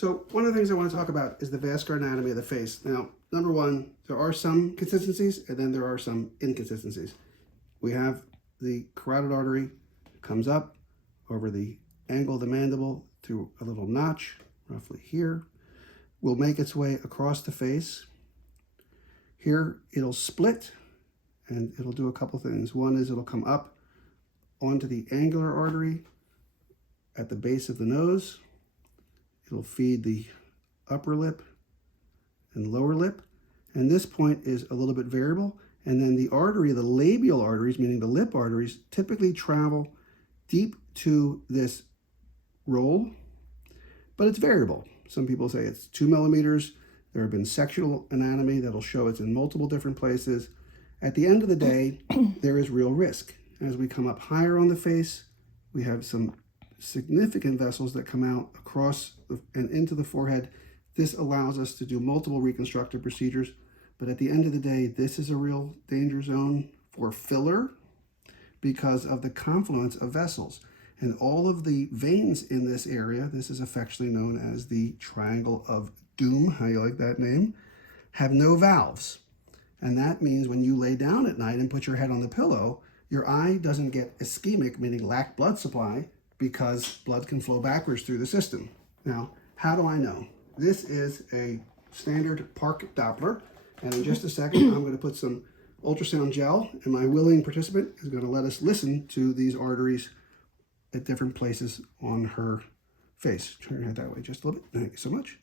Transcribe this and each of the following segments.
So one of the things I want to talk about is the vascular anatomy of the face. Now, number one, there are some consistencies and then there are some inconsistencies. We have the carotid artery comes up over the angle of the mandible through a little notch, roughly here. Will make its way across the face. Here it'll split and it'll do a couple things. One is it'll come up onto the angular artery at the base of the nose. It'll feed the upper lip and lower lip. And this point is a little bit variable. And then the artery, the labial arteries, meaning the lip arteries, typically travel deep to this roll, but it's variable. Some people say it's 2 millimeters. There have been sectional anatomy that'll show it's in multiple different places. At the end of the day, there is real risk. As we come up higher on the face, we have some significant vessels that come out across and into the forehead. This allows us to do multiple reconstructive procedures. But at the end of the day, this is a real danger zone for filler because of the confluence of vessels. And all of the veins in this area, this is affectionately known as the Triangle of Doom, how you like that name, have no valves. And that means when you lay down at night and put your head on the pillow, your eye doesn't get ischemic, meaning lack blood supply, because blood can flow backwards through the system. Now, how do I know? This is a standard Park Doppler. And in just a second, I'm going to put some ultrasound gel, and my willing participant is going to let us listen to these arteries at different places on her face. Turn your head that way just a little bit. Thank you so much.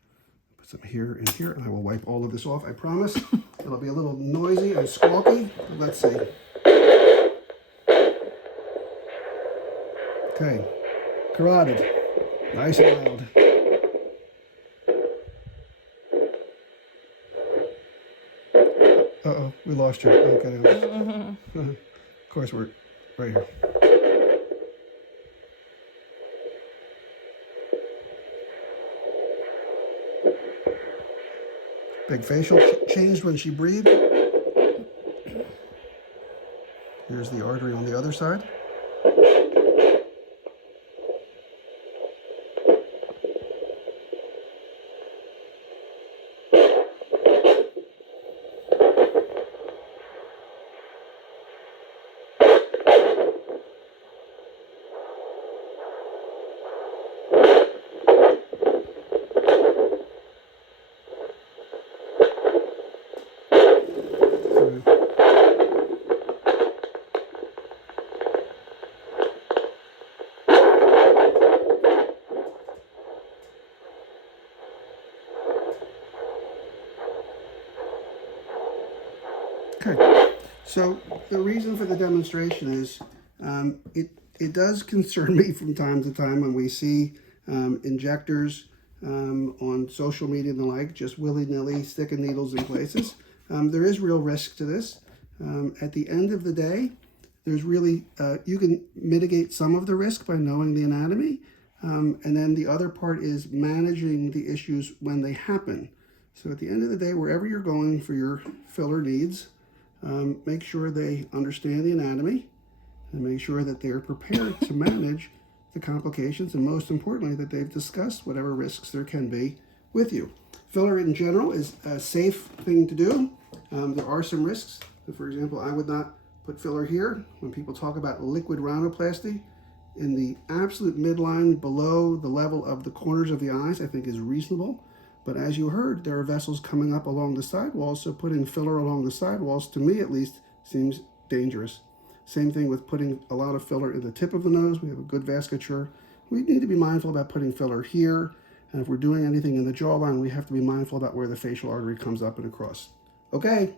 Put some here and here, and I will wipe all of this off, I promise. It'll be a little noisy and squawky. Let's see. Okay. Carotid. Nice and loud. Uh-oh, we lost you. Okay. Of course, we're right here. Big facial changed when she breathed. Here's the artery on the other side. Okay, so the reason for the demonstration is it does concern me from time to time when we see injectors on social media and the like, just willy-nilly sticking needles in places. There is real risk to this. At the end of the day, there's really, you can mitigate some of the risk by knowing the anatomy. And then the other part is managing the issues when they happen. So at the end of the day, wherever you're going for your filler needs, make sure they understand the anatomy and make sure that they're prepared to manage the complications, and most importantly, that they've discussed whatever risks there can be with you. Filler in general is a safe thing to do. There are some risks. For example, I would not put filler here. When people talk about liquid rhinoplasty, in the absolute midline below the level of the corners of the eyes, I think is reasonable. But as you heard, there are vessels coming up along the sidewalls, so putting filler along the sidewalls, to me at least, seems dangerous. Same thing with putting a lot of filler in the tip of the nose. We have a good vasculature. We need to be mindful about putting filler here. And if we're doing anything in the jawline, we have to be mindful about where the facial artery comes up and across. Okay.